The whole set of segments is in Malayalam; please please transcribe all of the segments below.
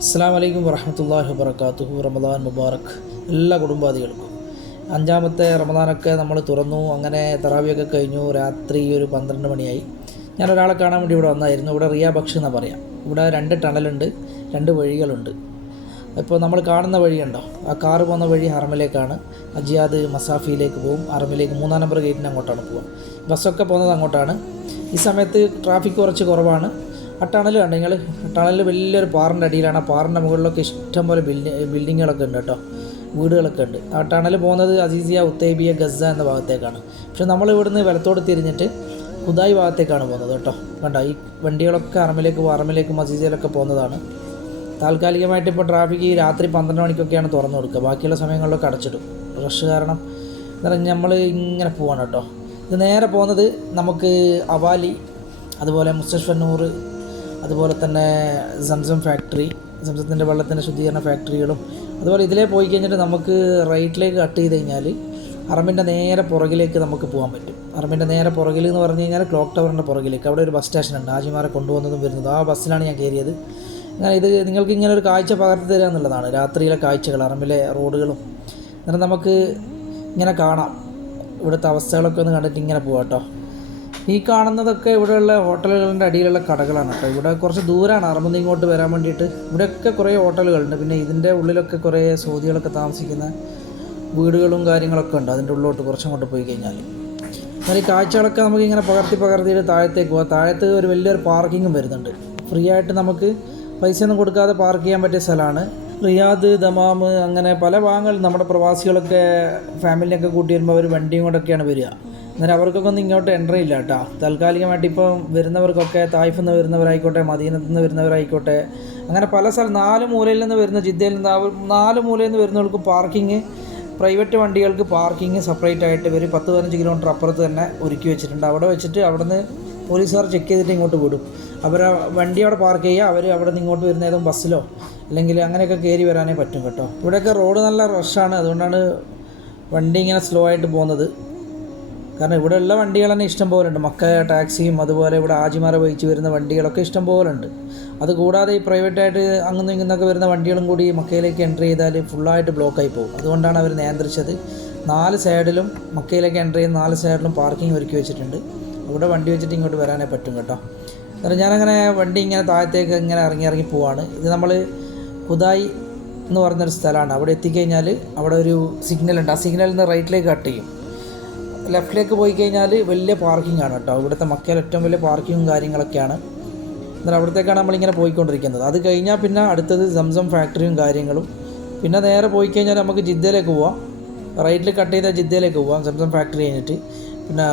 അസ്സാം വലൈക്കും വറഹമത്തല്ലാഹി വബർക്കാത്തുഹു റമദാൻ മുബാറക് എല്ലാ കുടുംബാദികൾക്കും. അഞ്ചാമത്തെ റമദാനൊക്കെ നമ്മൾ തുറന്നു. അങ്ങനെ തറാവിയൊക്കെ കഴിഞ്ഞു. രാത്രി ഒരു പന്ത്രണ്ട് മണിയായി. ഞാൻ ഒരാളെ കാണാൻ വേണ്ടി ഇവിടെ വന്നായിരുന്നു. ഇവിടെ റിയാ ബക്ഷ് എന്നാണ് പറയാം. ഇവിടെ രണ്ട് ടണലുണ്ട് രണ്ട് വഴികളുണ്ട്. ഇപ്പോൾ നമ്മൾ കാണുന്ന വഴിയുണ്ടോ ആ കാറ് പോകുന്ന വഴി ഹറമിലേക്കാണ്. അജിയാദ് മസാഫിയിലേക്ക് പോകും. ഹറമിലേക്ക് മൂന്നാം നമ്പർ ഗേറ്റിന് അങ്ങോട്ടാണ് പോകുക ബസ്സൊക്കെ പോകുന്നത് അങ്ങോട്ടാണ്. ഈ സമയത്ത് ട്രാഫിക് കുറച്ച് കുറവാണ്. ആ ടണൽ കണ്ടോ നിങ്ങൾ ടണലിൽ വലിയൊരു പാറിന്റെ അടിയിലാണ്. ആ പാറിന്റെ മുകളിലൊക്കെ ഇഷ്ടംപോലെ ബിൽഡിങ് ബിൽഡിങ്ങുകളൊക്കെ ഉണ്ട് കേട്ടോ. വീടുകളൊക്കെ ഉണ്ട്. ആ ടണൽ പോകുന്നത് അസീസിയ ഉത്തേബിയ ഗസ എന്ന ഭാഗത്തേക്കാണ്. പക്ഷെ നമ്മൾ ഇവിടുന്ന് വലത്തോട് തിരിഞ്ഞിട്ട് കുതായി ഭാഗത്തേക്കാണ് പോകുന്നത് കേട്ടോ. വേണ്ട ഈ വണ്ടികളൊക്കെ അറമിലേക്കും അറമിലേക്കും അസീസിയയിലൊക്കെ പോകുന്നതാണ്. താൽക്കാലികമായിട്ട് ഇപ്പോൾ ട്രാഫിക് ഈ രാത്രി പന്ത്രണ്ട് മണിക്കൊക്കെയാണ് തുറന്നു കൊടുക്കുക. ബാക്കിയുള്ള സമയങ്ങളിലൊക്കെ അടച്ചിടും. റഷ് കാരണം എന്ന് നമ്മൾ ഇങ്ങനെ പോവാണ് കേട്ടോ. ഇത് നേരെ പോകുന്നത് നമുക്ക് അവാലി അതുപോലെ മുസ്തഫന്നൂർ അതുപോലെ തന്നെ സംസം ഫാക്ടറി സംസത്തിന്റെ വെള്ളത്തിന്റെ ശുദ്ധീകരണ ഫാക്ടറികളും. അതുപോലെ ഇതിലേ പോയി കഴിഞ്ഞിട്ട് നമുക്ക് റൈറ്റിലേക്ക് കട്ട് ചെയ്ത് കഴിഞ്ഞാൽ അറമ്പിന്റെ നേരെ പുറകിലേക്ക് നമുക്ക് പോകാൻ പറ്റും. അറമ്പിന്റെ നേരെ പുറകിൽ എന്ന് പറഞ്ഞു കഴിഞ്ഞാൽ ക്ലോക്ക് ടവറിന്റെ പുറകിലേക്ക്. അവിടെ ഒരു ബസ് സ്റ്റേഷനുണ്ട് ആജിമാരെ കൊണ്ടുപോകുന്നതും വരുന്നതും. ആ ബസ്സിലാണ് ഞാൻ കയറിയത്. അങ്ങനെ ഇത് നിങ്ങൾക്ക് ഇങ്ങനെ ഒരു കാഴ്ച പകർത്തി തരിക എന്നുള്ളതാണ്. രാത്രിയിലെ കാഴ്ചകൾ അറമ്പിലെ റോഡുകളും. എന്നിട്ട് നമുക്ക് ഇങ്ങനെ കാണാം. ഇവിടുത്തെ അവസ്ഥകളൊക്കെ ഒന്ന് കണ്ടിട്ട് ഇങ്ങനെ പോകാം കേട്ടോ. ഈ കാണുന്നതൊക്കെ ഇവിടെയുള്ള ഹോട്ടലുകളുടെ അടിയിലുള്ള കടകളാണ് കേട്ടോ. ഇവിടെ കുറച്ച് ദൂരമാണ് അറുപത് ഇങ്ങോട്ട് വരാൻ വേണ്ടിയിട്ട് ഇവിടെയൊക്കെ കുറേ ഹോട്ടലുകളുണ്ട്. പിന്നെ ഇതിന്റെ ഉള്ളിലൊക്കെ കുറേ സൗദികളൊക്കെ താമസിക്കുന്ന വീടുകളും കാര്യങ്ങളൊക്കെ ഉണ്ട്. അതിന്റെ ഉള്ളിലോട്ട് കുറച്ചങ്ങോട്ട് പോയി കഴിഞ്ഞാൽ. എന്നാൽ ഈ കാഴ്ചകളൊക്കെ നമുക്കിങ്ങനെ പകർത്തി പകർത്തിയിട്ട് താഴത്തേക്ക് പോകാം താഴത്ത് ഒരു വലിയൊരു പാർക്കിങ്ങും വരുന്നുണ്ട്. ഫ്രീ ആയിട്ട് നമുക്ക് പൈസ ഒന്നും കൊടുക്കാതെ പാർക്ക് ചെയ്യാൻ പറ്റിയ സ്ഥലമാണ്. റിയാദ് ദമാം അങ്ങനെ പല ഭാഗങ്ങളിൽ നമ്മുടെ പ്രവാസികളൊക്കെ ഫാമിലിയൊക്കെ കൂട്ടി വരുമ്പോൾ അവർ വണ്ടിയും കൊണ്ടൊക്കെയാണ് വരിക. അന്നേരം ഒന്നും ഇങ്ങോട്ട് എൻട്രി ഇല്ല കേട്ടോ. താൽക്കാലികമായിട്ട് ഇപ്പം വരുന്നവർക്കൊക്കെ തായ്ഫിൽ നിന്ന് വരുന്നവരായിക്കോട്ടെ മദീനത്ത് നിന്ന് വരുന്നവരായിക്കോട്ടെ അങ്ങനെ പല സ്ഥലം നാല് മൂലയിൽ നിന്ന് വരുന്ന ജിദ്ദയിൽ നിന്ന് നാല് മൂലയിൽ നിന്ന് വരുന്നവർക്ക് പാർക്കിംഗ് പ്രൈവറ്റ് വണ്ടികൾക്ക് പാർക്കിംഗ് സെപ്പറേറ്റ് ആയിട്ട് ഇവർ പത്ത് പതിനഞ്ച് കിലോമീറ്റർ അപ്പുറത്ത് തന്നെ ഒരുക്കി വെച്ചിട്ടുണ്ട്. അവിടെ വെച്ചിട്ട് അവിടെ നിന്ന് പോലീസുകാർ ചെക്ക് ചെയ്തിട്ട് ഇങ്ങോട്ട് വിടും. അവർ വണ്ടി അവിടെ പാർക്ക് ചെയ്യുക അവർ അവിടെ നിന്ന് ഇങ്ങോട്ട് വരുന്ന ഏതും ബസ്സിലോ അല്ലെങ്കിൽ അങ്ങനെയൊക്കെ കയറി വരാനേ പറ്റും കേട്ടോ. ഇവിടെയൊക്കെ റോഡ് നല്ല റഷാണ് അതുകൊണ്ടാണ് വണ്ടി ഇങ്ങനെ സ്ലോ ആയിട്ട് പോകുന്നത്. കാരണം ഇവിടെ ഉള്ള വണ്ടികൾ തന്നെ ഇഷ്ടം പോലെ ഉണ്ട്. മക്ക ടാക്സിയും അതുപോലെ ഇവിടെ ആജിമാരെ വഹിച്ച് വരുന്ന വണ്ടികളൊക്കെ ഇഷ്ടം പോലെ ഉണ്ട്. അത് കൂടാതെ ഈ പ്രൈവറ്റായിട്ട് അങ്ങനെ ഇങ്ങുന്നൊക്കെ വരുന്ന വണ്ടികളും കൂടി മക്കയിലേക്ക് എന്റർ ചെയ്താൽ ഫുള്ളായിട്ട് ബ്ലോക്കായി പോകും. അതുകൊണ്ടാണ് അവർ നിയന്ത്രിച്ചത്. നാല് സൈഡിലും മക്കയിലേക്ക് എന്റർ ചെയ്യുന്ന നാല് സൈഡിലും പാർക്കിംഗ് ഒരുക്കി വെച്ചിട്ടുണ്ട്. അവിടെ വണ്ടി വെച്ചിട്ട് ഇങ്ങോട്ട് വരാനേ പറ്റും കേട്ടോ. എന്നിട്ട് ഞാനങ്ങനെ വണ്ടി ഇങ്ങനെ താഴത്തേക്ക് ഇങ്ങനെ ഇറങ്ങി ഇറങ്ങി പോവാണ്. ഇത് നമ്മൾ കുതായി എന്ന് പറഞ്ഞൊരു സ്ഥലമാണ്. അവിടെ എത്തിക്കഴിഞ്ഞാൽ അവിടെ ഒരു സിഗ്നൽ ഉണ്ട്. ആ സിഗ്നലിൽ നിന്ന് റൈറ്റിലേക്ക് കട്ട് ചെയ്യും. ലെഫ്റ്റിലേക്ക് പോയി കഴിഞ്ഞാൽ വലിയ പാർക്കിംഗ് ആണ് കേട്ടോ. ഇവിടുത്തെ മക്കയിൽ ഏറ്റവും വലിയ പാർക്കിങ്ങും കാര്യങ്ങളൊക്കെയാണ്. എന്നാൽ അവിടത്തേക്കാണ് നമ്മളിങ്ങനെ പോയിക്കൊണ്ടിരിക്കുന്നത്. അത് കഴിഞ്ഞാൽ പിന്നെ അടുത്തത് സംസം ഫാക്ടറിയും കാര്യങ്ങളും. പിന്നെ നേരെ പോയി കഴിഞ്ഞാൽ നമുക്ക് ജിദ്ദയിലേക്ക് പോവാം. റൈറ്റിൽ കട്ട് ചെയ്താൽ ജിദ്ദയിലേക്ക് പോവാം സംസം ഫാക്ടറി കഴിഞ്ഞിട്ട്. പിന്നെ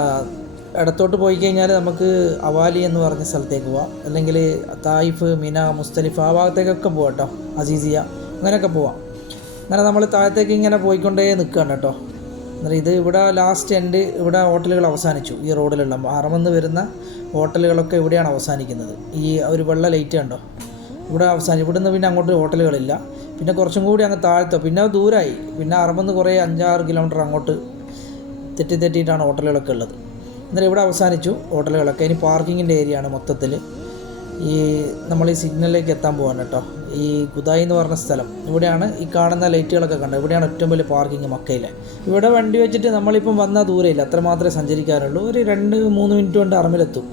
ഇടത്തോട്ട് പോയി കഴിഞ്ഞാൽ നമുക്ക് അവാലി എന്ന് പറഞ്ഞ സ്ഥലത്തേക്ക് പോവാം. അല്ലെങ്കിൽ തായിഫ് മിന മുസ്തലിഫ് ആ ഭാഗത്തേക്കൊക്കെ പോവാം കേട്ടോ. അസീസിയ അങ്ങനെയൊക്കെ പോവാം. അങ്ങനെ നമ്മൾ താഴത്തേക്ക് ഇങ്ങനെ പോയിക്കൊണ്ടേ നിൽക്കുകയാണ് കേട്ടോ. എന്നിട്ട് ഇത് ഇവിടെ ലാസ്റ്റ് എൻഡ് ഇവിടെ ഹോട്ടലുകൾ അവസാനിച്ചു. ഈ റോഡിലുള്ള അറമെന്ന് വരുന്ന ഹോട്ടലുകളൊക്കെ ഇവിടെയാണ് അവസാനിക്കുന്നത്. ഈ ഒരു വെള്ള ലൈറ്റ് കണ്ടോ? ഇവിടെ അവസാനം നിന്ന് പിന്നെ അങ്ങോട്ട് ഹോട്ടലുകളില്ല പിന്നെ കുറച്ചും കൂടി അങ്ങ് താഴ്ത്തോ. പിന്നെ ദൂരമായി പിന്നെ അറമെന്ന് കുറേ അഞ്ചാറ് കിലോമീറ്റർ അങ്ങോട്ട് തെറ്റി തെറ്റിയിട്ടാണ് ഹോട്ടലുകളൊക്കെ ഉള്ളത്. എന്നിട്ട് ഇവിടെ അവസാനിച്ചു ഹോട്ടലുകളൊക്കെ ഇനി പാർക്കിങ്ങിന്റെ ഏരിയയാണ് മൊത്തത്തിൽ ഈ നമ്മൾ ഈ സിഗ്നലിലേക്ക് എത്താൻ പോവാണ് കേട്ടോ. ഈ കുതായി എന്ന് പറഞ്ഞ സ്ഥലം. ഇവിടെയാണ് ഈ കാണുന്ന ലൈറ്റുകളൊക്കെ കണ്ടത്. ഇവിടെയാണ് ഏറ്റവും വലിയ പാർക്കിംഗ് മക്കയിലെ. ഇവിടെ വണ്ടി വെച്ചിട്ട് നമ്മളിപ്പം വന്നാൽ ദൂരമില്ല അത്ര മാത്രമേ സഞ്ചരിക്കാറുള്ളൂ. ഒരു രണ്ട് മൂന്ന് മിനിറ്റ് കൊണ്ട് അറമിലെത്തും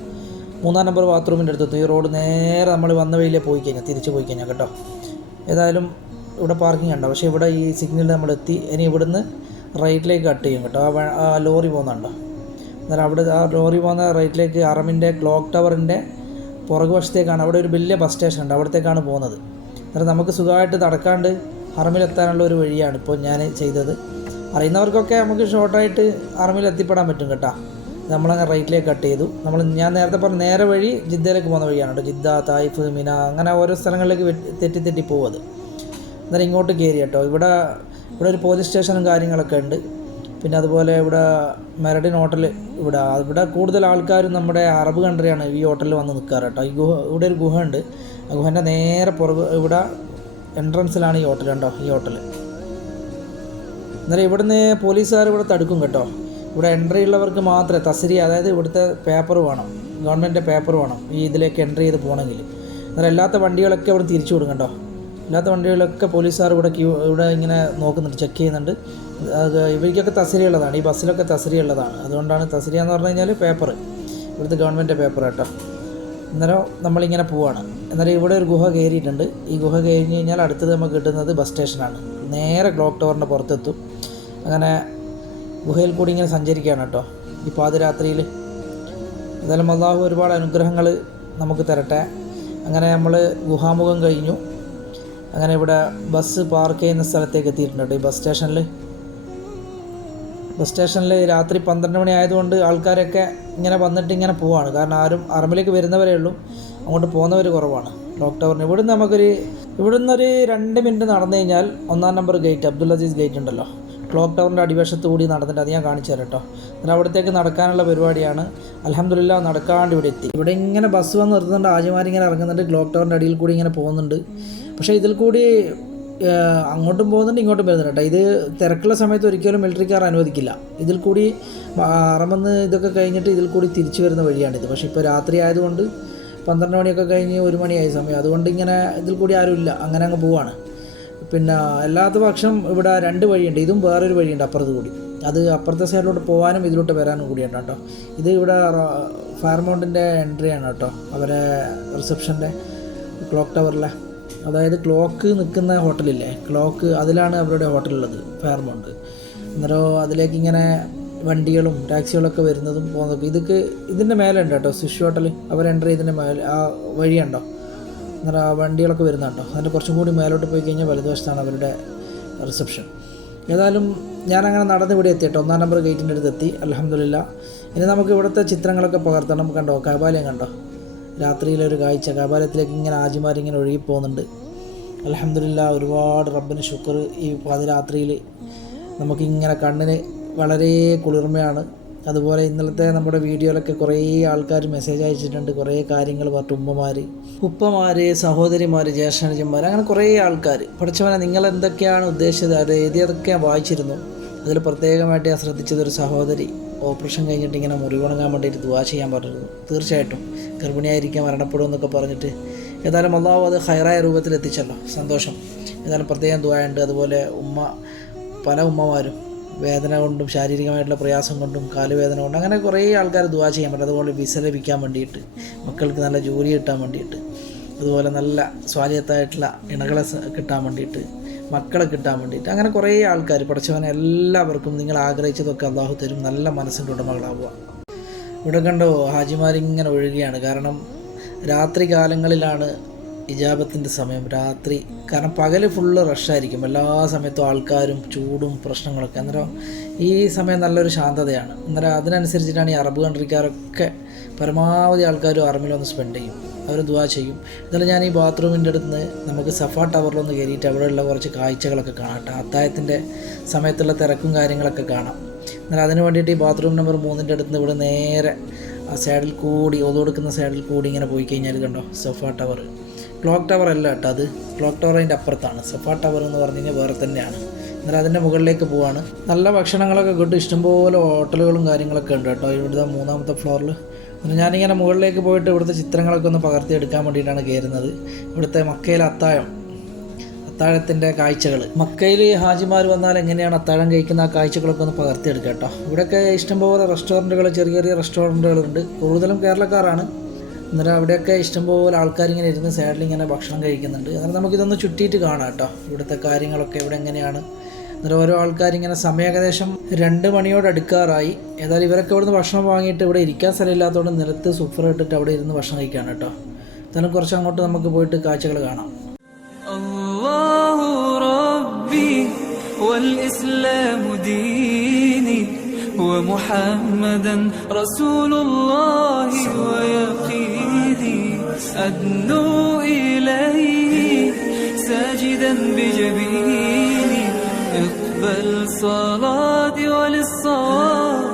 മൂന്നാം നമ്പർ ബാത്റൂമിന്റെ അടുത്തെത്തും. ഈ റോഡ് നേരെ നമ്മൾ വന്ന വഴിയിലേ പോയി കഴിഞ്ഞാൽ തിരിച്ച് പോയി കഴിഞ്ഞാൽ കേട്ടോ. ഏതായാലും ഇവിടെ പാർക്കിംഗ് ഉണ്ടോ. പക്ഷേ ഇവിടെ ഈ സിഗ്നൽ നമ്മൾ എത്തി. ഇനി ഇവിടുന്ന് റൈറ്റിലേക്ക് കട്ട് ചെയ്യും കേട്ടോ. ആ ലോറി പോകുന്നുണ്ടോ? അന്നേരം അവിടെ ആ ലോറി പോകുന്ന റൈറ്റിലേക്ക് അറമിന്റെ ക്ലോക്ക് ടവറിന്റെ പുറകുവശത്തേക്കാണ്. അവിടെ ഒരു വലിയ ബസ് സ്റ്റേഷൻ ഉണ്ട്. അവിടത്തേക്കാണ് പോകുന്നത്. അന്നേരം നമുക്ക് സുഖമായിട്ട് നടക്കാണ്ട് ഹറമിലെത്താനുള്ള ഒരു വഴിയാണ് ഇപ്പോൾ ഞാൻ ചെയ്തത്. അറിയുന്നവർക്കൊക്കെ നമുക്ക് ഷോർട്ടായിട്ട് ഹറമിൽ എത്തിപ്പെടാൻ പറ്റും കേട്ടോ. നമ്മളങ്ങ് റൈറ്റിലേക്ക് കട്ട് ചെയ്തു. നമ്മൾ ഞാൻ നേരത്തെ പറഞ്ഞ നേരെ വഴി ജിദ്ദയിലേക്ക് പോകുന്ന വഴിയാണ് കേട്ടോ. ജിദ്ദ തായിഫ് മിന അങ്ങനെ ഓരോ സ്ഥലങ്ങളിലേക്ക് തെറ്റി തെറ്റി പോകുന്നത് അന്നേരം ഇങ്ങോട്ട് കയറി കേട്ടോ. ഇവിടെ ഇവിടെ ഒരു പോലീസ് സ്റ്റേഷനും കാര്യങ്ങളൊക്കെ ഉണ്ട്. പിന്നെ അതുപോലെ ഇവിടെ മെറഡിൻ ഹോട്ടൽ ഇവിടെ ഇവിടെ കൂടുതൽ ആൾക്കാരും നമ്മുടെ അറബ് കൺട്രിയാണ് ഈ ഹോട്ടലിൽ വന്ന് നിൽക്കാറ് കേട്ടോ. ഈ ഗുഹ ഇവിടെ ഒരു ഗുഹ ഉണ്ട് ആ ഗുഹന്റെ നേരെ പുറകു ഇവിടെ എൻട്രൻസിലാണ് ഈ ഹോട്ടൽ കേട്ടോ ഈ ഹോട്ടൽ അന്നേരം ഇവിടുന്ന് പോലീസുകാർ ഇവിടെ തടുക്കും കേട്ടോ. ഇവിടെ എൻട്രി ഉള്ളവർക്ക് മാത്രമേ തസരി അതായത് ഇവിടുത്തെ പേപ്പർ വേണം. ഗവൺമെന്റിന്റെ പേപ്പർ വേണം ഈ ഇതിലേക്ക് എൻട്രി ചെയ്ത് പോകണമെങ്കിൽ. അന്നേരം അല്ലാത്ത വണ്ടികളൊക്കെ ഇവിടെ തിരിച്ചു കൊടുക്കും കേട്ടോ. ഇല്ലാത്ത വണ്ടികളൊക്കെ പോലീസുകാർ ഇവിടെ ക്യൂ ഇവിടെ ഇങ്ങനെ നോക്കുന്നുണ്ട് ചെക്ക് ചെയ്യുന്നുണ്ട്. അത് ഇവയ്ക്കൊക്കെ തസരി ഉള്ളതാണ് ഈ ബസ്സിലൊക്കെ തസരി ഉള്ളതാണ് അതുകൊണ്ടാണ് തസരി എന്ന് പറഞ്ഞു കഴിഞ്ഞാൽ പേപ്പർ ഇവിടുത്തെ ഗവൺമെന്റ് പേപ്പർ കേട്ടോ. അന്നേരം നമ്മളിങ്ങനെ പോവാണ്. എന്നാലും ഇവിടെ ഒരു ഗുഹ കയറിയിട്ടുണ്ട്. ഈ ഗുഹ കഴിഞ്ഞ് കഴിഞ്ഞാൽ അടുത്തത് നമുക്ക് കിട്ടുന്നത് ബസ് സ്റ്റേഷനാണ് നേരെ ക്ലോക്ക് ടവറിന്റെ പുറത്തെത്തും. അങ്ങനെ ഗുഹയിൽ കൂടി ഇങ്ങനെ സഞ്ചരിക്കുകയാണ് കേട്ടോ. ഈ പാതിരാത്രിയിൽ എന്തായാലും അള്ളാഹു ഒരുപാട് അനുഗ്രഹങ്ങൾ നമുക്ക് തരട്ടെ. അങ്ങനെ നമ്മൾ ഗുഹാമുഖം കഴിഞ്ഞു. അങ്ങനെ ഇവിടെ ബസ് പാർക്ക് ചെയ്യുന്ന സ്ഥലത്തേക്ക് എത്തിയിട്ടുണ്ട്. ഈ ബസ് സ്റ്റേഷനിൽ ബസ് സ്റ്റേഷനിൽ രാത്രി പന്ത്രണ്ട് മണി ആയതുകൊണ്ട് ആൾക്കാരൊക്കെ ഇങ്ങനെ വന്നിട്ട് ഇങ്ങനെ പോവാണ്. കാരണം ആരും അറമ്പിലേക്ക് വരുന്നവരേ ഉള്ളൂ. അങ്ങോട്ട് പോകുന്നവർ കുറവാണ്. ലോക്ക് ടവറിന് ഇവിടുന്ന് നമുക്കൊരു ഇവിടുന്ന് ഒരു രണ്ട് മിനിറ്റ് നടന്നു കഴിഞ്ഞാൽ ഒന്നാം number gate Abdul Aziz gate ഉണ്ടല്ലോ. ക്ലോക്ക് ടവറിന്റെ അടിവശത്ത് കൂടി നടന്നിട്ട് അത് ഞാൻ കാണിച്ചു തരാം കേട്ടോ എന്നിട്ട് അവിടത്തേക്ക് നടക്കാനുള്ള പരിപാടിയാണ്. അലഹമില്ല നടക്കാണ്ട് ഇവിടെ എത്തി. ഇവിടെ ഇങ്ങനെ ബസ് വന്ന് നിർത്തുന്നുണ്ട്. ആജിമാരിങ്ങനെ ഇറങ്ങുന്നുണ്ട്. ക്ലോക്ക് ടവറിന്റെ അടിയിൽ കൂടി ഇങ്ങനെ പോകുന്നുണ്ട്. പക്ഷേ ഇതിൽ കൂടി അങ്ങോട്ടും പോകുന്നുണ്ട് ഇങ്ങോട്ടും വരുന്നുണ്ട് കേട്ടോ ഇത് തിരക്കുള്ള സമയത്ത് ഒരിക്കലും മിലിറ്ററിക്കാർ അനുവദിക്കില്ല. ഇതിൽ കൂടി അറമെന്ന് ഇതൊക്കെ കഴിഞ്ഞിട്ട് ഇതിൽ കൂടി തിരിച്ചു വരുന്ന വഴിയാണിത് പക്ഷേ ഇപ്പോൾ രാത്രി ആയതുകൊണ്ട് പന്ത്രണ്ട് മണിയൊക്കെ കഴിഞ്ഞ് ഒരു മണിയായി സമയം. അതുകൊണ്ട് ഇങ്ങനെ ഇതിൽ കൂടി ആരുമില്ല അങ്ങനെ അങ്ങ് പോവാണ്. പിന്നെ അല്ലാത്ത പക്ഷം ഇവിടെ രണ്ട് വഴിയുണ്ട്. ഇതും വേറൊരു വഴിയുണ്ട് അപ്പുറത്ത് കൂടി. അത് അപ്പുറത്തെ സൈഡിലോട്ട് പോകാനും ഇതിലോട്ട് വരാനും കൂടിയാണ് കേട്ടോ. ഇത് ഇവിടെ ഫയർ ഫയർമൗണ്ടിന്റെ ആണ് കേട്ടോ. അവരെ റിസപ്ഷന്റെ ക്ലോക്ക് ടവറിലെ അതായത് ക്ലോക്ക് നിൽക്കുന്ന ഹോട്ടലില്ലേ? ക്ലോക്ക് അതിലാണ് അവരുടെ ഹോട്ടലുള്ളത് ഫെയർമൗണ്ട് അന്നേരം അതിലേക്ക് ഇങ്ങനെ വണ്ടികളും ടാക്സികളൊക്കെ വരുന്നതും പോകുന്നതൊക്കെ ഇതൊക്കെ ഇതിന്റെ മേലെ ഉണ്ട് കേട്ടോ സ്വിഷ് ഹോട്ടൽ അവർ എന്റർ ചെയ്തതിന്റെ മേലെ ആ വഴിയുണ്ടോ? വണ്ടികളൊക്കെ വരുന്നുണ്ടോ അതിന്റെ കുറച്ചും കൂടി മേലോട്ട് പോയി കഴിഞ്ഞാൽ വലതുവശത്താണ് അവരുടെ റിസപ്ഷൻ ഏതായാലും ഞാനങ്ങനെ നടന്ന് ഇവിടെ എത്തി കേട്ടോ. ഒന്നാം നമ്പർ ഗേറ്റിന്റെ അടുത്ത് എത്തി. അലഹമില്ല ഇനി നമുക്ക് ഇവിടുത്തെ ചിത്രങ്ങളൊക്കെ പകർത്തണം കണ്ടോ? കബാലയം കണ്ടോ? രാത്രിയിലൊരു കാഴ്ച. കബാലയത്തിലേക്ക് ഇങ്ങനെ ആജിമാരിങ്ങനെ ഒഴുകി പോകുന്നുണ്ട്. അലഹമില്ല ഒരുപാട് റബ്ബിന് ശുക്ർ ഈ പാതിരാത്രിയിൽ നമുക്കിങ്ങനെ കണ്ണിന് വളരെ കുളിർമയാണ്. അതുപോലെ ഇന്നലത്തെ നമ്മുടെ വീഡിയോയിലൊക്കെ കുറേ ആൾക്കാർ മെസ്സേജ് അയച്ചിട്ടുണ്ട് കുറേ കാര്യങ്ങൾ പറഞ്ഞിട്ട് ഉമ്മമാർ ഉപ്പമാർ സഹോദരിമാർ ജ്യേഷ്ഠനുജന്മാർ അങ്ങനെ കുറേ ആൾക്കാർ പഠിച്ചവനെ നിങ്ങൾ എന്തൊക്കെയാണ് ഉദ്ദേശിച്ചത്? അത് എഴുതിയതൊക്കെ ഞാൻ വായിച്ചിരുന്നു? അതിൽ പ്രത്യേകമായിട്ട് ഞാൻ ശ്രദ്ധിച്ചത് ഒരു സഹോദരി ഓപ്പറേഷൻ കഴിഞ്ഞിട്ട് ഇങ്ങനെ മുറിവുണങ്ങാൻ വേണ്ടിയിട്ട് ദുവാ ചെയ്യാൻ പറഞ്ഞിരുന്നു. തീർച്ചയായിട്ടും ഗർഭിണിയായിരിക്കാൻ മരണപ്പെടും എന്നൊക്കെ പറഞ്ഞിട്ട് ഏതായാലും അള്ളാഹു അത് ഹൈറായ രൂപത്തിൽ എത്തിച്ചല്ലോ. സന്തോഷം. ഏതായാലും പ്രത്യേകം ദുവായുണ്ട് അതുപോലെ ഉമ്മ പല ഉമ്മമാരും വേദന കൊണ്ടും ശാരീരികമായിട്ടുള്ള പ്രയാസം കൊണ്ടും കാലുവേദന കൊണ്ടും അങ്ങനെ കുറേ ആൾക്കാർ ദുവാ ചെയ്യാൻ പറ്റും. അതുപോലെ വിസ ലഭിക്കാൻ വേണ്ടിയിട്ട് മക്കൾക്ക് നല്ല ജോലി കിട്ടാൻ വേണ്ടിയിട്ട് അതുപോലെ നല്ല സ്വാലിയത്തായിട്ടുള്ള ഇണകളെ കിട്ടാൻ വേണ്ടിയിട്ട് മക്കളെ കിട്ടാൻ വേണ്ടിയിട്ട് അങ്ങനെ കുറേ ആൾക്കാർ പഠിച്ചവനെ എല്ലാവർക്കും നിങ്ങൾ ആഗ്രഹിച്ചതൊക്കെ അള്ളാഹു തരും. നല്ല മനസ്സിന്റെ ഉടമകളാവുക. ഇവിടെ കണ്ടോ ഹാജിമാരിങ്ങനെ ഒഴുകുകയാണ്. കാരണം രാത്രി കാലങ്ങളിലാണ് ഇജാബത്തിന്റെ സമയം രാത്രി. കാരണം പകൽ ഫുള്ള് റഷായിരിക്കും എല്ലാ സമയത്തും ആൾക്കാരും ചൂടും പ്രശ്നങ്ങളൊക്കെ. അന്നേരം ഈ സമയം നല്ലൊരു ശാന്തതയാണ്. അന്നേരം അതിനനുസരിച്ചിട്ടാണ് ഈ അറബ് കൺട്രിക്കാരൊക്കെ പരമാവധി ആൾക്കാരും വന്ന് സ്പെൻഡ് ചെയ്യും. അവർ ദുവാ ചെയ്യും. എന്നാലും ഞാൻ ഈ ബാത്റൂമിന്റെ അടുത്ത് നിന്ന് നമുക്ക് സഫ ടവറിലൊന്ന് കയറിയിട്ട് അവിടെയുള്ള കുറച്ച് കാഴ്ചകളൊക്കെ കാണാം അത്തായത്തിന്റെ സമയത്തുള്ള തിരക്കും കാര്യങ്ങളൊക്കെ കാണാം. എന്നാൽ അതിന് വേണ്ടിയിട്ട് ഈ ബാത്റൂം നമ്പർ മൂന്നിന്റെ അടുത്ത് നിന്ന് ഇവിടെ നേരെ ആ സൈഡിൽ കൂടി ഓതു കൊടുക്കുന്ന സൈഡിൽ കൂടി ഇങ്ങനെ പോയി കഴിഞ്ഞാൽ കണ്ടോ? സഫ ടവർ ക്ലോക്ക് ടവർ അല്ല കേട്ടോ അത്. ക്ലോക്ക് ടവർ അതിന്റെ അപ്പുറത്താണ്. സഫ ടവർ എന്ന് പറഞ്ഞു കഴിഞ്ഞാൽ വേറെ തന്നെയാണ്. എന്നാൽ അതിന്റെ മുകളിലേക്ക് പോവാണ്. നല്ല ഭക്ഷണങ്ങളൊക്കെ കിട്ടും. ഇഷ്ടംപോലെ ഹോട്ടലുകളും കാര്യങ്ങളൊക്കെ ഉണ്ട് കേട്ടോ. ഇവിടുത്തെ മൂന്നാമത്തെ ഫ്ലോറിൽ പിന്നെ ഞാനിങ്ങനെ മുകളിലേക്ക് പോയിട്ട് ഇവിടുത്തെ ചിത്രങ്ങളൊക്കെ ഒന്ന് പകർത്തിയെടുക്കാൻ വേണ്ടിയിട്ടാണ് കയറുന്നത്. ഇവിടുത്തെ മക്കയിലെ അത്താഴം അത്താഴത്തിന്റെ കാഴ്ചകൾ. മക്കയിൽ ഹാജിമാർ വന്നാൽ എങ്ങനെയാണ് അത്താഴം കഴിക്കുന്ന ആ കാഴ്ചകളൊക്കെ ഒന്ന് പകർത്തിയെടുക്കുക കേട്ടോ. ഇവിടെയൊക്കെ ഇഷ്ടംപോലെ റെസ്റ്റോറന്റുകൾ ചെറിയ ചെറിയ റെസ്റ്റോറന്റുകളുണ്ട് കൂടുതലും കേരളക്കാരാണ്. അന്നേരം അവിടെയൊക്കെ ഇഷ്ടംപോലെ ആൾക്കാരിങ്ങനെ ഇരുന്ന് സൈഡിൽ ഇങ്ങനെ ഭക്ഷണം കഴിക്കുന്നുണ്ട്. അന്നേരം നമുക്കിതൊന്ന് ചുറ്റിയിട്ട് കാണാം കേട്ടോ. ഇവിടുത്തെ കാര്യങ്ങളൊക്കെ ഇവിടെ എങ്ങനെയാണ്. അന്നേരം ഓരോ ആൾക്കാരിങ്ങനെ സമയം ഏകദേശം രണ്ട് മണിയോട് അടുക്കാറായി. ഏതായാലും ഇവരൊക്കെ ഇവിടുന്ന് ഭക്ഷണം വാങ്ങിയിട്ട് ഇവിടെ ഇരിക്കാൻ സ്ഥലമില്ലാത്തതുകൊണ്ട് നിലത്ത് സുഫർ ഇട്ടിട്ട് അവിടെ ഇരുന്ന് ഭക്ഷണം കഴിക്കുകയാണ് കേട്ടോ. എന്നാലും കുറച്ച് അങ്ങോട്ട് നമുക്ക് പോയിട്ട് കാഴ്ചകൾ കാണാം. والإسلام ديني ومحمدا رسول الله ويقيني أدنو إليه ساجدا بجبيني اقبل صلاتي وللصواب.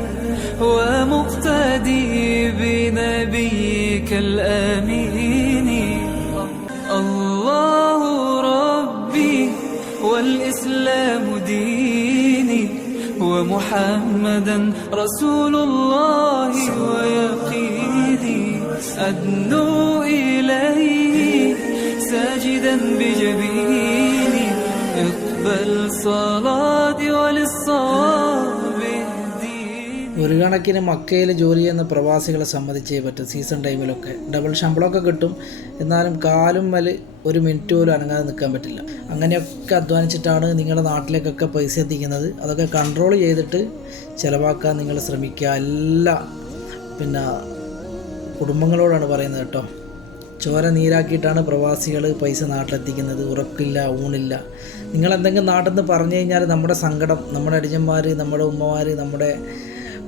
ومقتدي بنبيك الآمين. الله ربي والإسلام ديني ومحمدا رسول الله ويقيني أدنو إليه ساجدا بجبيني. اقبل صلاتي കണക്കിന് മക്കയിൽ ജോലി ചെയ്യുന്ന പ്രവാസികളെ സംബന്ധിച്ചേ പറ്റും. സീസൺ ടൈമിലൊക്കെ ഡബിൾ ശമ്പളമൊക്കെ കിട്ടും. എന്നാലും കാലും മൽ ഒരു മിനിറ്റ് പോലും അനങ്ങാതെ നിൽക്കാൻ പറ്റില്ല. അങ്ങനെയൊക്കെ അധ്വാനിച്ചിട്ടാണ് നിങ്ങളുടെ നാട്ടിലേക്കൊക്കെ പൈസ എത്തിക്കുന്നത്. അതൊക്കെ കൺട്രോൾ ചെയ്തിട്ട് ചിലവാക്കാൻ നിങ്ങൾ ശ്രമിക്കുക. എല്ലാ പിന്നെ കുടുംബങ്ങളോടാണ് പറയുന്നത് കേട്ടോ. ചോര നീരാക്കിയിട്ടാണ് പ്രവാസികൾ പൈസ നാട്ടിലെത്തിക്കുന്നത്. ഉറക്കില്ല ഊണില്ല. നിങ്ങൾ എന്തെങ്കിലും നാട്ടിൽ നിന്ന് പറഞ്ഞു കഴിഞ്ഞാൽ നമ്മുടെ സങ്കടം നമ്മുടെ അടിച്ചന്മാർ നമ്മുടെ ഉമ്മമാർ നമ്മുടെ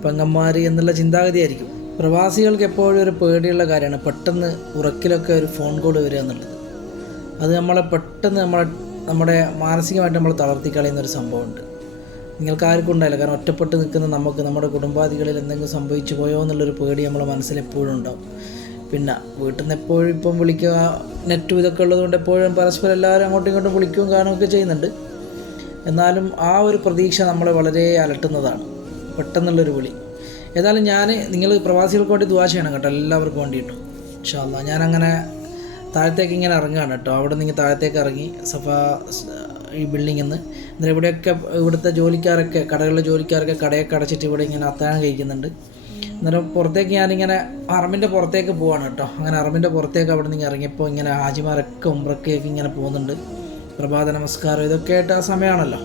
പെങ്ങന്മാർ എന്നുള്ള ചിന്താഗതി ആയിരിക്കും പ്രവാസികൾക്ക് എപ്പോഴും ഒരു പേടിയുള്ള കാര്യമാണ് പെട്ടെന്ന് ഉറക്കിലൊക്കെ ഒരു ഫോൺ കോൾ വരിക എന്നുള്ളത്. അത് നമ്മളെ പെട്ടെന്ന് നമ്മളെ നമ്മുടെ മാനസികമായിട്ട് നമ്മൾ തളർത്തി കളയുന്ന ഒരു സംഭവമുണ്ട്. നിങ്ങൾക്ക് ആർക്കും ഉണ്ടായില്ല. കാരണം ഒറ്റപ്പെട്ട് നിൽക്കുന്ന നമുക്ക് നമ്മുടെ കുടുംബാദികളിൽ എന്തെങ്കിലും സംഭവിച്ചു പോയോ എന്നുള്ളൊരു പേടി നമ്മളെ മനസ്സിൽ എപ്പോഴും ഉണ്ടാവും. പിന്നെ വീട്ടിൽ നിന്ന് എപ്പോഴും ഇപ്പം വിളിക്കുക നെറ്റും ഇതൊക്കെ ഉള്ളതുകൊണ്ട് എപ്പോഴും പരസ്പരം എല്ലാവരും അങ്ങോട്ടും ഇങ്ങോട്ടും വിളിക്കുകയും കാണുകയൊക്കെ ചെയ്യുന്നുണ്ട്. എന്നാലും ആ ഒരു പ്രതീക്ഷ നമ്മളെ വളരെ അലട്ടുന്നതാണ്. പെട്ടെന്നുള്ളൊരു വിളി. ഏതായാലും ഞാൻ നിങ്ങൾ പ്രവാസികൾക്ക് വേണ്ടി ദുവാ ചെയ്യണം കേട്ടോ എല്ലാവർക്കും വേണ്ടിയിട്ടും. ഇൻഷാല്ല ഞാനങ്ങനെ താഴത്തേക്ക് ഇങ്ങനെ ഇറങ്ങുകയാണ് കേട്ടോ. അവിടെ നിന്ന് താഴത്തേക്ക് ഇറങ്ങി സഫ ഈ ബിൽഡിങ്ങിൽ നിന്ന് എന്നിട്ട് ഇവിടെയൊക്കെ ഇവിടുത്തെ ജോലിക്കാരൊക്കെ കടകളിലെ ജോലിക്കാരൊക്കെ കടയൊക്കെ അടച്ചിട്ട് ഇവിടെ ഇങ്ങനെ അത്താഴം കഴിക്കുന്നുണ്ട്. അന്നേരം പുറത്തേക്ക് ഞാനിങ്ങനെ അറമിന്റെ പുറത്തേക്ക് പോവാണ് കേട്ടോ. അങ്ങനെ അറമിന്റെ പുറത്തേക്ക് അവിടെ നിന്ന് ഇറങ്ങിയപ്പോൾ ഇങ്ങനെ ഹാജിമാരൊക്കെ ഉമ്രക്കയൊക്കെ ഇങ്ങനെ പോകുന്നുണ്ട്. പ്രഭാത നമസ്കാരം ഇതൊക്കെ ആയിട്ട് ആ സമയമാണല്ലോ.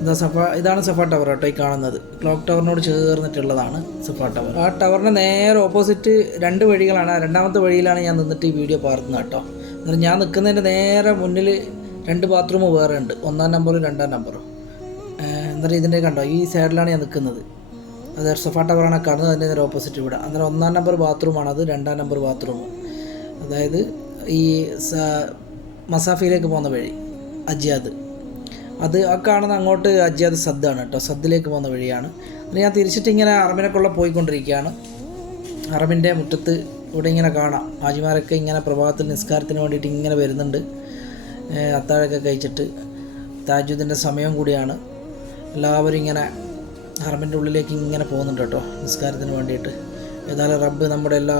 എന്താ സഫ ഇതാണ് സഫ ടവർ കേട്ടോ ഈ കാണുന്നത്. ക്ലോക്ക് ടവറിനോട് ചേർന്നിട്ടുള്ളതാണ് സഫ ടവർ. ആ ടവറിന് നേരെ ഓപ്പോസിറ്റ് രണ്ട് വഴികളാണ്. ആ രണ്ടാമത്തെ വഴിയിലാണ് ഞാൻ നിന്നിട്ട് ഈ വീഡിയോ പകർത്തുന്നത് കേട്ടോ. എന്നിട്ട് ഞാൻ നിൽക്കുന്നതിന്റെ നേരെ മുന്നിൽ രണ്ട് ബാത്റൂം വേറെ ഉണ്ട്. ഒന്നാം നമ്പറും രണ്ടാം നമ്പറും എന്നിട്ട് ഇതിന്റെ കണ്ടോ? ഈ സൈഡിലാണ് ഞാൻ നിൽക്കുന്നത് അത് സഫ ടവറാണ് കാണുന്നത്. അതിന്റെ നേരെ ഓപ്പോസിറ്റ് ഇവിടെ. അന്നേരം ഒന്നാം നമ്പർ ബാത്റൂമാണ് അത് രണ്ടാം നമ്പർ ബാത്റൂം അതായത് ഈ മസാഫിയിലേക്ക് പോകുന്ന വഴി. അജിയാദ്. അത് ആ കാണുന്ന അങ്ങോട്ട് അജിയാദ് സദ്ദാണ് കേട്ടോ. സദ്ദിലേക്ക് പോകുന്ന വഴിയാണ്. അത് ഞാൻ തിരിച്ചിട്ട് ഇങ്ങനെ അറബിനെക്കുള്ള പോയിക്കൊണ്ടിരിക്കുകയാണ്. അറബിന്റെ മുറ്റത്ത് ഇവിടെ ഇങ്ങനെ കാണാം. ഹാജിമാരൊക്കെ ഇങ്ങനെ പ്രഭാതത്തിൽ നിസ്കാരത്തിന് വേണ്ടിയിട്ട് ഇങ്ങനെ വരുന്നുണ്ട്. അത്താഴൊക്കെ കഴിച്ചിട്ട് താജുദിന്റെ സമയം കൂടിയാണ്. എല്ലാവരും ഇങ്ങനെ ഹറമിന്റെ ഉള്ളിലേക്ക് ഇങ്ങനെ പോകുന്നുണ്ട് കേട്ടോ നിസ്കാരത്തിന് വേണ്ടിയിട്ട്. ഏതായാലും റബ്ബ് നമ്മുടെ എല്ലാ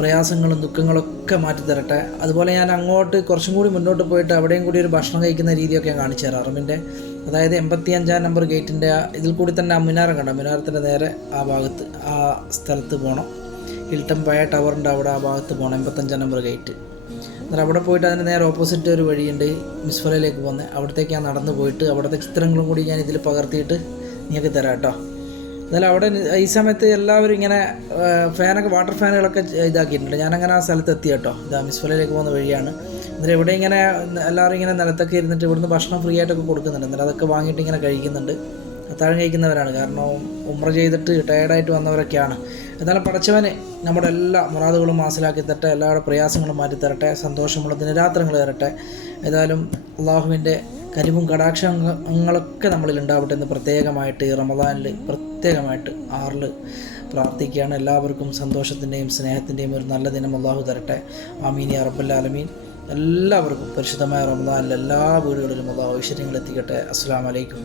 പ്രയാസങ്ങളും ദുഃഖങ്ങളൊക്കെ മാറ്റി തരട്ടെ. അതുപോലെ ഞാൻ അങ്ങോട്ട് കുറച്ചും കൂടി മുന്നോട്ട് പോയിട്ട് അവിടെയും കൂടി ഒരു ഭക്ഷണം കഴിക്കുന്ന രീതിയൊക്കെ ഞാൻ കാണിച്ചു തരാം അറമിന്റെ. അതായത് എൺപത്തി അഞ്ചാം നമ്പർ ഗേറ്റിന്റെ ഇതിൽ കൂടി തന്നെ ആ മിനാരം കണ്ടോ? മിനാരത്തിന്റെ നേരെ ആ ഭാഗത്ത് ആ സ്ഥലത്ത് പോകണം ഹിൽട്ടൺ പയ ടവറിന്റെ അവിടെ ആ ഭാഗത്ത് പോകണം എൺപത്തഞ്ചാം നമ്പർ ഗേറ്റ്. എന്നാൽ അവിടെ പോയിട്ട് അതിന് നേരെ ഓപ്പോസിറ്റ് ഒരു വഴിയുണ്ട് മിസ്ഫലയിലേക്ക് പോകുന്നത്. അവിടത്തേക്ക് ഞാൻ നടന്നു പോയിട്ട് അവിടുത്തെ ചിത്രങ്ങളും കൂടി ഞാൻ ഇതിൽ പകർത്തിയിട്ട് നിങ്ങൾക്ക് തരാം കേട്ടോ. എന്നാലും അവിടെ ഈ സമയത്ത് എല്ലാവരും ഇങ്ങനെ ഫാനൊക്കെ വാട്ടർ ഫാനുകളൊക്കെ ഇതാക്കിയിട്ടുണ്ട്. ഞാനങ്ങനെ ആ സ്ഥലത്ത് എത്തി കേട്ടോ. ഇത് അമിസ്ഫലയിലേക്ക് പോകുന്ന വഴിയാണ്. എന്നിട്ട് ഇവിടെ ഇങ്ങനെ എല്ലാവരും ഇങ്ങനെ നിലത്തൊക്കെ ഇരുന്നിട്ട് ഇവിടുന്ന് ഭക്ഷണം ഫ്രീ ആയിട്ടൊക്കെ കൊടുക്കുന്നുണ്ട്. എന്നിട്ട് അതൊക്കെ വാങ്ങിയിട്ട് ഇങ്ങനെ കഴിക്കുന്നുണ്ട്. അത്താഴം കഴിക്കുന്നവരാണ്. കാരണം ഉമ്ര ചെയ്തിട്ട് ടയേർഡായിട്ട് വന്നവരൊക്കെയാണ്. എന്നാലും പടച്ചവനെ നമ്മുടെ എല്ലാ മുറാദുകളും മാസിലാക്കി തരട്ടെ. എല്ലാവരുടെ പ്രയാസങ്ങളും മാറ്റി തരട്ടെ സന്തോഷമുള്ള ദിനരാത്രങ്ങൾ തരട്ടെ. ഏതായാലും അള്ളാഹുവിന്റെ കരിവും കടാക്ഷങ്ങളൊക്കെ നമ്മളിൽ ഉണ്ടാവട്ടെ എന്ന് പ്രത്യേകമായിട്ട് റമദാനിൽ പ്രത്യേകമായിട്ട് ആറിൽ പ്രാർത്ഥിക്കുകയാണ്. എല്ലാവർക്കും സന്തോഷത്തിന്റെയും സ്നേഹത്തിന്റെയും ഒരു നല്ല ദിനം അള്ളാഹു തരട്ടെ. ആമീൻ അറബല്ലാലമീൻ എല്ലാവർക്കും പരിശുദ്ധമായ റമദാനിൽ എല്ലാ വീടുകളിലും അള്ളാഹു ഐശ്വര്യങ്ങൾ എത്തിക്കട്ടെ. അസ്സാം വലൈക്കും